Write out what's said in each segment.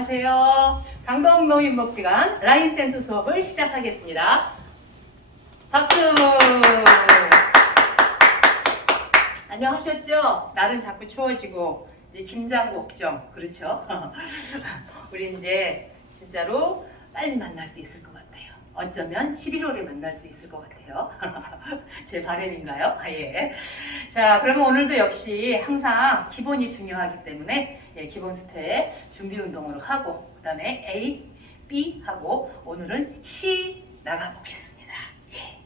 안녕하세요. 강동노인복지관 라인 댄스 수업을 시작하겠습니다. 박수! 안녕하셨죠? 날은 자꾸 추워지고 이제 김장 걱정 그렇죠? 우리 이제 진짜로 빨리 만날 수 있을 것 같아요. 어쩌면 11월에 만날 수 있을 것 같아요. 제 바람인가요? 아, 예. 자, 그러면 오늘도 역시 항상 기본이 중요하기 때문에 예, 기본 스텝 준비 운동으로 하고 그 다음에 A, B 하고 오늘은 C 나가 보겠습니다. 예.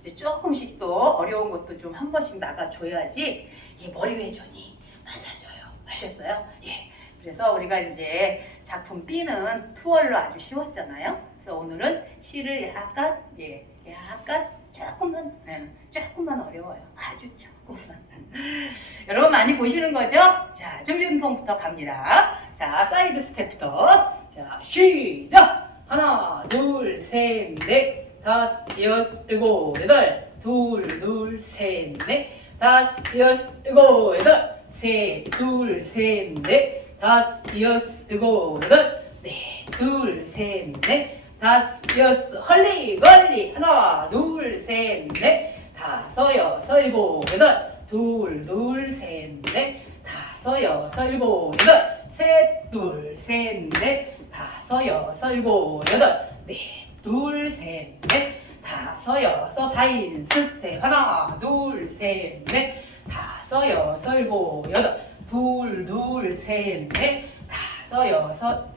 이제 조금씩 또 어려운 것도 좀 한 번씩 나가줘야지 예, 머리 회전이 빨라져요. 아셨어요? 예. 그래서 우리가 이제 작품 B는 투월로 아주 쉬웠잖아요. 그래서 오늘은 C를 약간 예, 약간 조금만 예, 조금만 어려워요. 아주 조금만. 여러분 많이 보시는 거죠? 자, 준비 운동부터 갑니다. 자, 사이드 스텝부터. 자, 시작! 하나, 둘, 셋, 넷, 다섯, 여섯, 일곱, 여덟, 둘, 둘, 셋, 넷, 다섯, 여섯, 일곱, 여덟, 셋, 둘, 셋, 넷, 다섯, 여섯, 일곱, 여덟, 넷, 둘, 셋, 넷, 다섯, 여섯, 헐리, 걸리, 하나, 둘, 셋, 넷, 다섯, 여섯, 일곱, 여덟, 둘, 둘, 셋, 넷, 다섯, 여섯, 일곱, 여덟, 셋, 둘, 셋, 넷, 다섯, 여섯, 일곱, 여덟, 넷, 둘, 셋, 넷, 다섯, 여섯, 다인 스텝, 하나, 둘, 셋, 넷, 다섯, 여섯, 일곱, 여덟, 둘, 둘, 셋, 넷, 다섯, 여섯,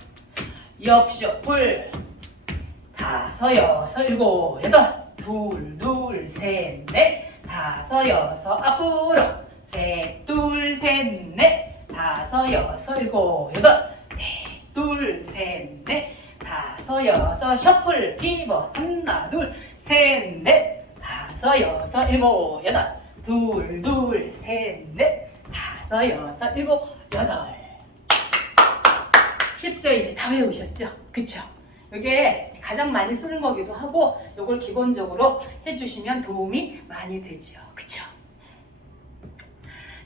옆셔플, 다섯, 여섯, 일곱, 여덟, 둘, 둘, 셋, 넷, 다섯, 여섯, 앞으로, 셋, 둘, 셋, 넷, 다섯, 여섯, 일곱, 여덟, 넷, 둘, 셋, 넷, 다섯, 여섯, 셔플, 피벗, 하나, 둘, 셋, 넷, 다섯, 여섯, 일곱, 여덟, 둘, 둘, 셋, 넷, 다섯, 여섯, 일곱, 여덟. 쉽죠? 이제 다 외우셨죠? 그쵸? 이게 가장 많이 쓰는 거기도 하고 이걸 기본적으로 해주시면 도움이 많이 되죠. 그쵸?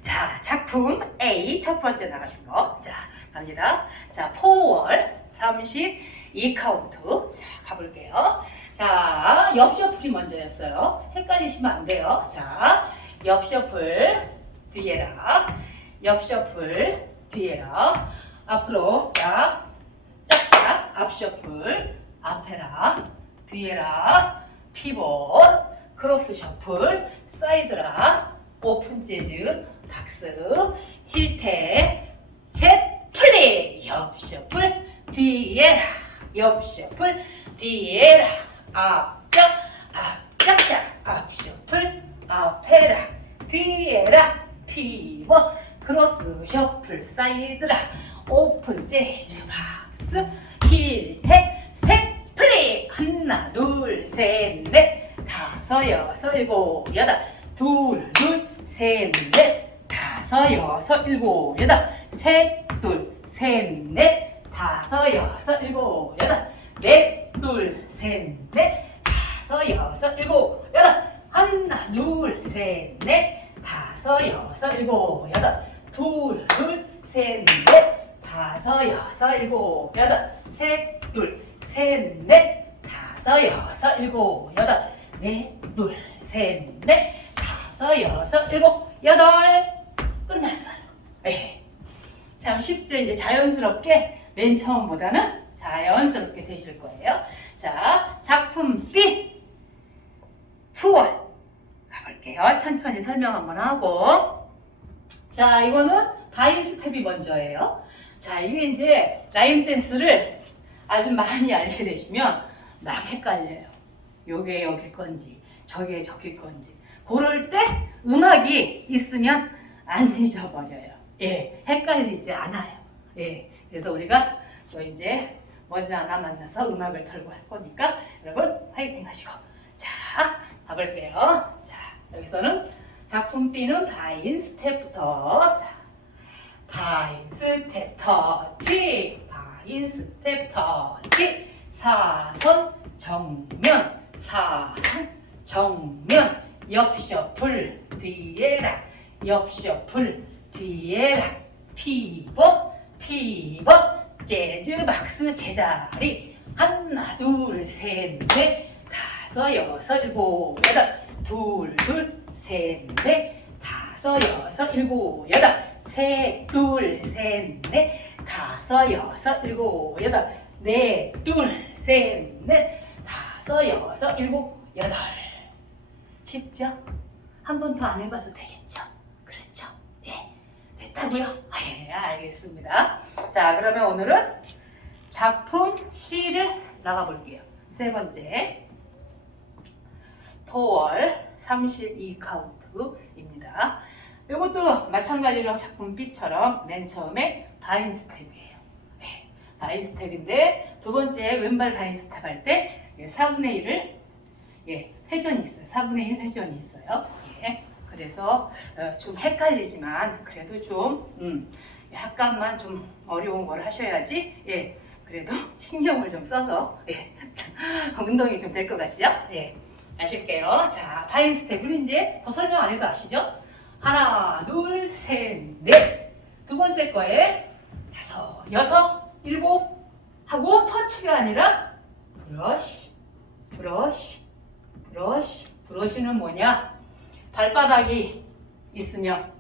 자, 작품 A 첫 번째 나가는 거. 자, 갑니다. 자, 4월 32 카운트. 자, 가볼게요. 자, 옆 셔플이 먼저였어요. 헷갈리시면 안 돼요. 자, 옆 셔플 뒤에라. 옆 셔플 뒤에라. 앞으로 자, 앞 셔플 앞에라. 뒤에라. 피벗 크로스 셔플 사이드라. 오픈 재즈 박스 힐테 셋 플리 옆 셔플 뒤에라 옆 셔플 뒤에라 앞쪽 앞짝짝 앞 셔플 앞에라 뒤에라 피벗 크로스 셔플 사이드라 오픈 재즈 박스 셋 플리 하나 둘 셋 넷 다섯 여섯 일곱 여덟 둘, 둘, 셋, 넷, 다섯, 여섯, 일곱, 여덟, 셋, 둘, 셋, 넷, 다섯, 여섯, 일곱, 여덟, 넷, 둘, 셋, 넷, 다섯, 여섯, 일곱, 여덟, 하나, 둘, 셋, 넷, 다섯, 여섯, 일곱, 여덟, 둘, 둘, 셋, 넷, 다섯, 여섯, 일곱, 여덟, 셋, 둘, 셋, 넷, 다섯, 여섯, 일곱, 여덟, 넷, 둘, 셋, 넷, 다섯, 여섯, 일곱, 여덟. 끝났어요. 예. 참 쉽죠? 이제 자연스럽게 맨 처음보다는 자연스럽게 되실 거예요. 자, 작품 B. 투월. 가볼게요. 천천히 설명 한번 하고. 자, 이거는 바인 스텝이 먼저예요. 자, 이게 이제 라인 댄스를 아주 많이 알게 되시면 막 헷갈려요. 요게 여기 건지, 저게 저기 건지. 그럴 때 음악이 있으면 안 잊어버려요. 예, 헷갈리지 않아요. 예, 그래서 우리가 또 이제 머지않아 만나서 음악을 털고 할 거니까 여러분 화이팅 하시고 자 가볼게요. 자 여기서는 작품 B는 바인 스텝부터 자, 바인 스텝 터치 바인 스텝 터치 사선 정면 사선 정면. 옆 셔플 뒤에라. 옆 셔플 뒤에라. 피벗 피벗. 재즈 박스 제자리. 하나 둘 셋 넷. 다섯 여섯 일곱 여덟. 둘 둘 셋 넷. 다섯 여섯 일곱 여덟 셋 둘 셋 넷 다섯 여섯 일곱 여덟 넷 둘 셋 넷 다섯 여섯 일곱 여덟 쉽죠? 한 번 더 안 해봐도 되겠죠? 그렇죠? 예, 됐다고요? 아, 예, 알겠습니다. 자, 그러면 오늘은 작품 C를 나가볼게요. 세 번째, 토월 32 카운트입니다. 이것도 마찬가지로 작품 B처럼 맨 처음에 바인 스텝이에요. 네, 바인 스텝인데 두 번째 왼발 바인 스텝 할 때 4분의 1을 예, 회전이 있어요. 4분의 1 회전이 있어요. 예, 그래서 어, 좀 헷갈리지만 그래도 좀 음, 약간만 좀 어려운 걸 하셔야지 예, 그래도 신경을 좀 써서 예, 운동이 좀 될 것 같죠? 예, 아실게요. 자, 바인 스텝을 이제 더 설명 안 해도 아시죠? 하나, 둘, 셋, 넷. 두 번째 거에 다섯, 여섯, 일곱 하고 터치가 아니라 브러쉬, 브러쉬, 브러쉬. 브러쉬는 뭐냐? 발바닥이 있으면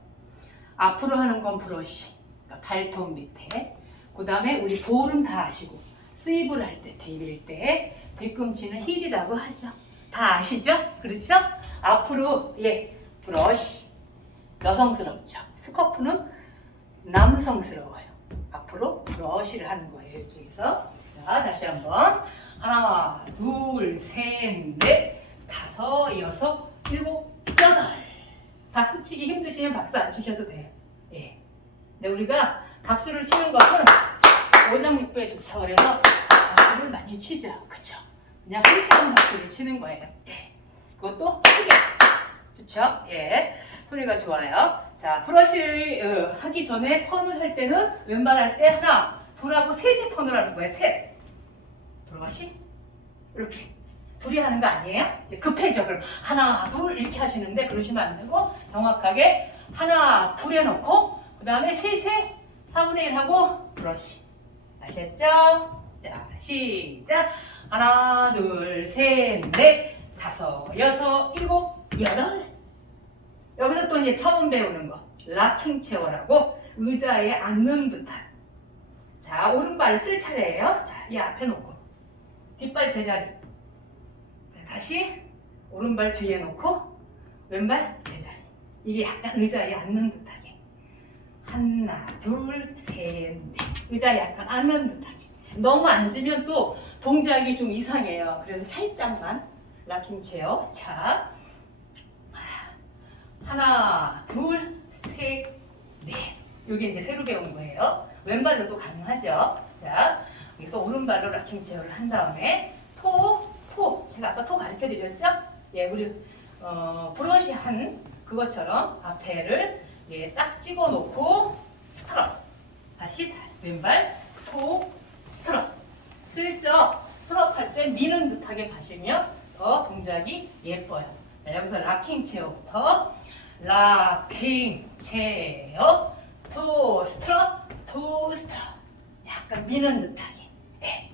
앞으로 하는 건 브러쉬. 그러니까 발톱 밑에. 그 다음에 우리 볼은 다 아시고 스윕을 할 때, 디빌 때 뒤꿈치는 힐이라고 하죠. 다 아시죠? 그렇죠? 앞으로 예 브러쉬 여성스럽죠. 스커프는 남성스러워요. 앞으로 브러쉬를 하는 거예요. 이쪽에서 자 다시 한번 하나 둘 셋 넷 다섯 여섯 일곱 여덟 박수 치기 힘드시면 박수 안 치셔도 돼요. 예. 근데 우리가 박수를 치는 것은 오장육부에 좋다고 그래서 박수를 많이 치죠. 그쵸? 그냥 한시간 박수를 치는 거예요. 예. 그것도 크게. 그쵸? 예. 소리가 좋아요. 자, 브러쉬를 어, 하기 전에 턴을 할 때는 왼발 할 때 하나, 둘하고 셋이 턴을 하는 거예요. 셋. 브러쉬. 이렇게. 둘이 하는 거 아니에요? 급해져. 그럼 하나, 둘 이렇게 하시는데 그러시면 안 되고 정확하게 하나, 둘 해놓고 그 다음에 셋에 4분의 1 하고 브러쉬. 아셨죠? 자, 시작. 하나, 둘, 셋, 넷, 다섯, 여섯, 일곱, 여덟. 여기서 또 이제 처음 배우는 거. 락킹 체어라고 의자에 앉는 듯한. 자, 오른발을 쓸 차례예요. 자, 이 앞에 놓고. 뒷발 제자리. 자, 다시 오른발 뒤에 놓고 왼발 제자리. 이게 약간 의자에 앉는 듯하게. 하나, 둘, 셋, 넷. 의자에 약간 앉는 듯하게. 너무 앉으면 또 동작이 좀 이상해요. 그래서 살짝만 락킹 체어. 자, 하나, 둘, 셋, 넷. 이게 이제 새로 배운 거예요. 왼발로도 가능하죠. 자, 여기서 오른발로 락킹 체어를 한 다음에 토, 토. 제가 아까 토 가르쳐 드렸죠? 예, 우리 어, 브러쉬 한 그것처럼 앞에를 예, 딱 찍어 놓고 스트럿. 다시 왼발 토, 스트럿. 슬쩍 스트럿 할 때 미는 듯하게 가시면 더 동작이 예뻐요. 자, 여기서 락킹 체어부터 락킹 체어? 투 스트럿 투 스트럿 약간 미는 듯하게. 예.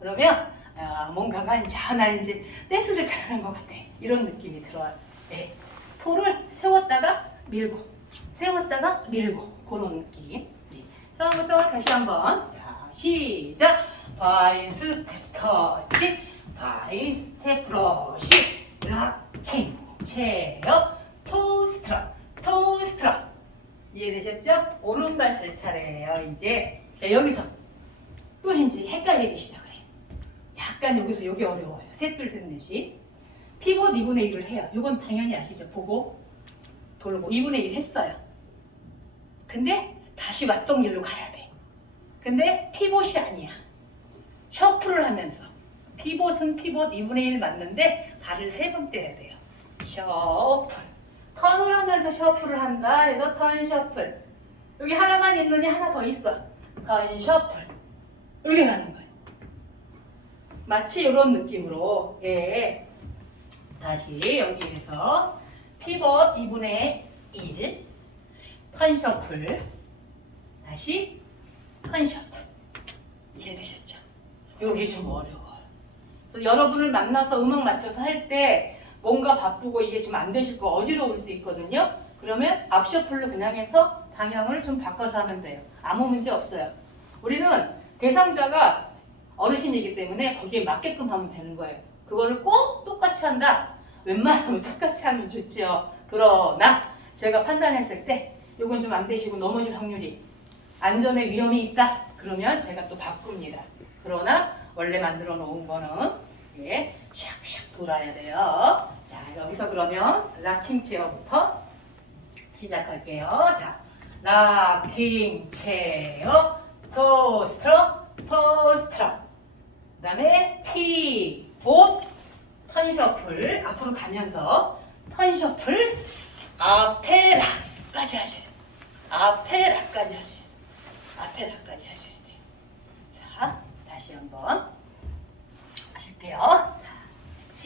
그러면 아, 뭔가가 이제 하나 이제 댄스를 잘하는 것 같아. 이런 느낌이 들어요. 예. 토를 세웠다가 밀고 세웠다가 밀고 그런 느낌. 예. 처음부터 다시 한번. 자 시작. 바인 스텝 터치 바인 스텝 브러쉬 락킹 체어 토 스트럿 이해되셨죠? 오른발 쓸 차례예요 이제. 자, 여기서 또 이제 헷갈리기 시작을 해요 약간 여기서 여기 어려워요. 셋둘 셋넷이 피봇 2분의 1을 해요. 이건 당연히 아시죠? 보고 돌고 2분의 1 했어요. 근데 다시 왔던 길로 가야 돼. 근데 피봇이 아니야. 셔플을 하면서 피봇은 피봇 2분의 1 맞는데 발을 세 번 떼야 돼요. 셔플 턴을 하면서 셔플을 한다. 해서 턴 셔플. 여기 하나만 있느니 하나 더 있어. 턴 셔플. 여기 가는 거예요 마치 이런 느낌으로. 예. 다시 여기에서 피벗 2분의 1 턴 셔플. 다시 턴 셔플. 이해되셨죠? 여기 좀 어려워요. 여러분을 만나서 음악 맞춰서 할때 뭔가 바쁘고 이게 좀안 되실 거 어지러울 수 있거든요. 그러면 앞 셔플로 그냥 해서 방향을 좀 바꿔서 하면 돼요. 아무 문제 없어요. 우리는 대상자가 어르신이기 때문에 거기에 맞게끔 하면 되는 거예요. 그거를 꼭 똑같이 한다. 웬만하면 똑같이 하면 좋지요. 그러나 제가 판단했을 때 이건 좀 안 되시고 넘어질 확률이 안전에 위험이 있다. 그러면 제가 또 바꿉니다. 그러나 원래 만들어 놓은 거는 예, 샥샥 돌아야 돼요. 자, 여기서 그러면 락킹 체어부터 시작할게요. 자, 락킹 체어, 토스트러, 토스트러. 그 다음에 피, 보, 턴셔플 앞으로 가면서 턴셔플 앞에 락까지 하셔야 돼요. 앞에 락까지 하셔야 돼요. 앞에 락까지 하셔야 돼요. 자, 다시 한번 하실게요.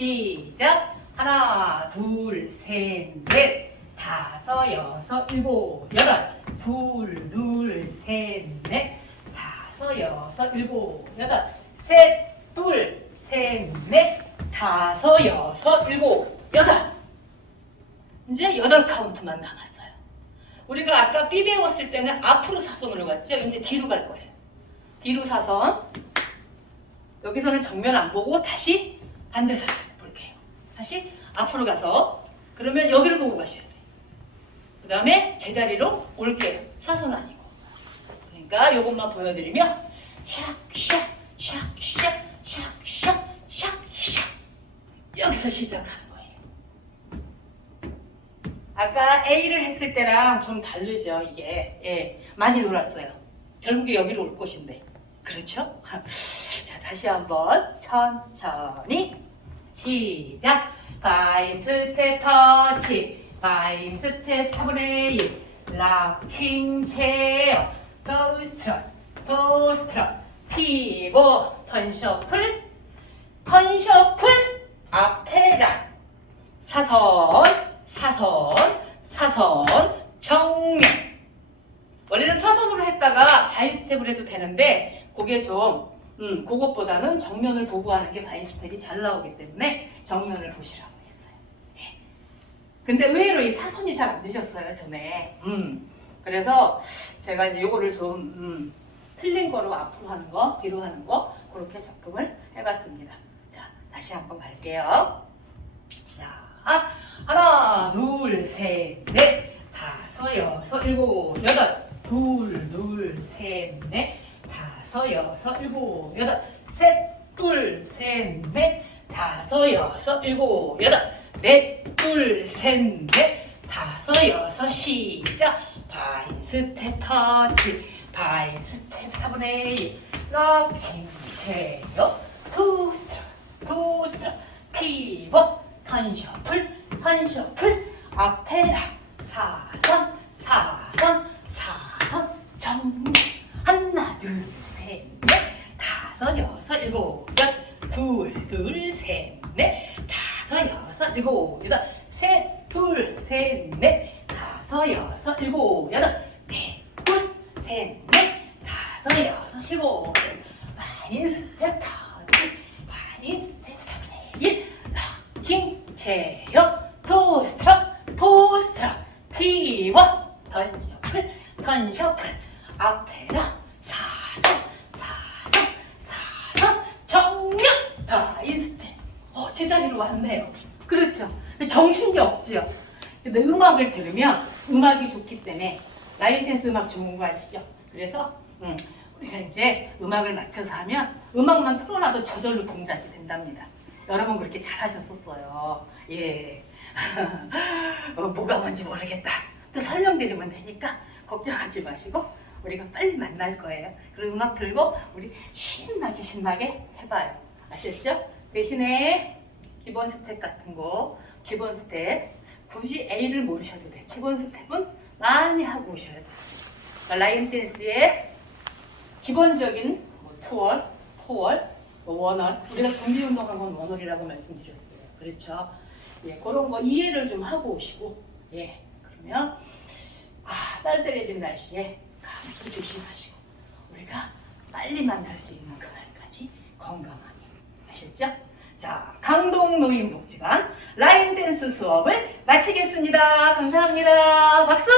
자, 시작. 하나, 둘, 셋, 넷, 다섯, 여섯, 일곱, 여덟. 둘, 둘, 셋, 넷, 다섯, 여섯, 일곱, 여덟. 셋, 둘, 셋, 넷, 다섯, 여섯, 일곱, 여덟. 이제 여덟 카운트만 남았어요. 우리가 아까 삐 배웠을 때는 앞으로 사선으로 갔죠? 이제 뒤로 갈 거예요. 뒤로 사선. 여기서는 정면 안 보고 다시 반대 사선. 다시 앞으로 가서 그러면 여기를 보고 가셔야 돼요. 그 다음에 제자리로 올게요. 사선 아니고. 그러니까 이것만 보여드리면 샥샥 샥샥 샥샥 샥샥 여기서 시작하는 거예요. 아까 A를 했을 때랑 좀 다르죠 이게 예, 많이 놀았어요. 결국에 여기로 올 곳인데 그렇죠? 자 다시 한번 천천히 시작. 파인 스텝 터치 파인 스텝 4분의 1 락킹 체어. 토스트런 토스트런 피고 턴셔플. 턴셔플 앞에 락 사선 사선 사선 정면. 원래는 사선으로 했다가 바이스텝을 해도 되는데 그게 좀 음, 그것보다는 정면을 보고 하는 게 바이스텝이 잘 나오기 때문에 정면을 보시라고 했어요. 예. 근데 의외로 이 사선이 잘 안 되셨어요 전에. 음. 그래서 제가 이제 요거를 좀 음, 틀린 거로 앞으로 하는 거, 뒤로 하는 거 그렇게 작품을 해봤습니다. 자, 다시 한번 갈게요. 자, 하나, 둘, 셋, 넷, 다섯, 여섯, 일곱, 여덟, 둘, 둘, 셋, 넷, 다섯, 여섯, 일곱, 여덟, 셋, 둘, 셋, 넷, 다섯, 여섯, 일곱, 여덟, 넷, 둘, 셋, 넷, 다섯, 여섯, 시작. 바인 스텝 터치, 바인 스텝 4분의 1, 럭킹 체어, 투 스트라, 투 스트라, 피벗, 턴셔플, 턴셔플, 앞에라, 사선, 사선, 사선, 정면, 하나, 둘, 셋, 넷, 다섯, 여섯, 일곱, 여덟, 둘, 둘, 셋, 넷, 다섯, 여섯, 일곱, 여덟, 셋, 둘, 셋, 넷, 다섯, 여섯, 일곱, 여덟, 넷, 둘, 셋, 넷, 다섯, 여섯, 일곱, 여덟, 많이 스텝 터치, 많이 스텝 3분의 1, 락킹, 체어, 토스트럭, 토스트럭, 피벗, 턴셔플, 턴셔플, 앞에라, 사선, 사선, 사선, 정면, 다이 스텝. 어, 제자리로 왔네요. 그렇죠. 근데 정신이 없지요. 근데 음악을 들으면 음악이 좋기 때문에 라인 댄스 음악 좋은 거 아시죠? 그래서 음, 이제 음악을 맞춰서 하면 음악만 틀어놔도 저절로 동작이 된답니다. 여러분 그렇게 잘하셨었어요. 예. 어, 뭐가 뭔지 모르겠다. 또 설명드리면 되니까 걱정하지 마시고 우리가 빨리 만날 거예요. 그리고 음악 들고 우리 신나게 신나게 해봐요. 아셨죠? 대신에 기본 스텝 같은 거, 기본 스텝 굳이 A를 모르셔도 돼. 기본 스텝은 많이 하고 오셔야. 그러니까 라인 댄스의 기본적인 뭐 투월, 포월, 뭐 원월. 우리가 준비 운동한 건 원월이라고 말씀드렸어요. 그렇죠? 예, 그런 거 이해를 좀 하고 오시고, 예, 그러면 아 쌀쌀해진 날씨에 감기 조심하시고 우리가 빨리 만날 수 있는 그날까지 건강하게 아셨죠? 자, 강동 노인복지관 라인 댄스 수업을 마치겠습니다. 감사합니다. 박수!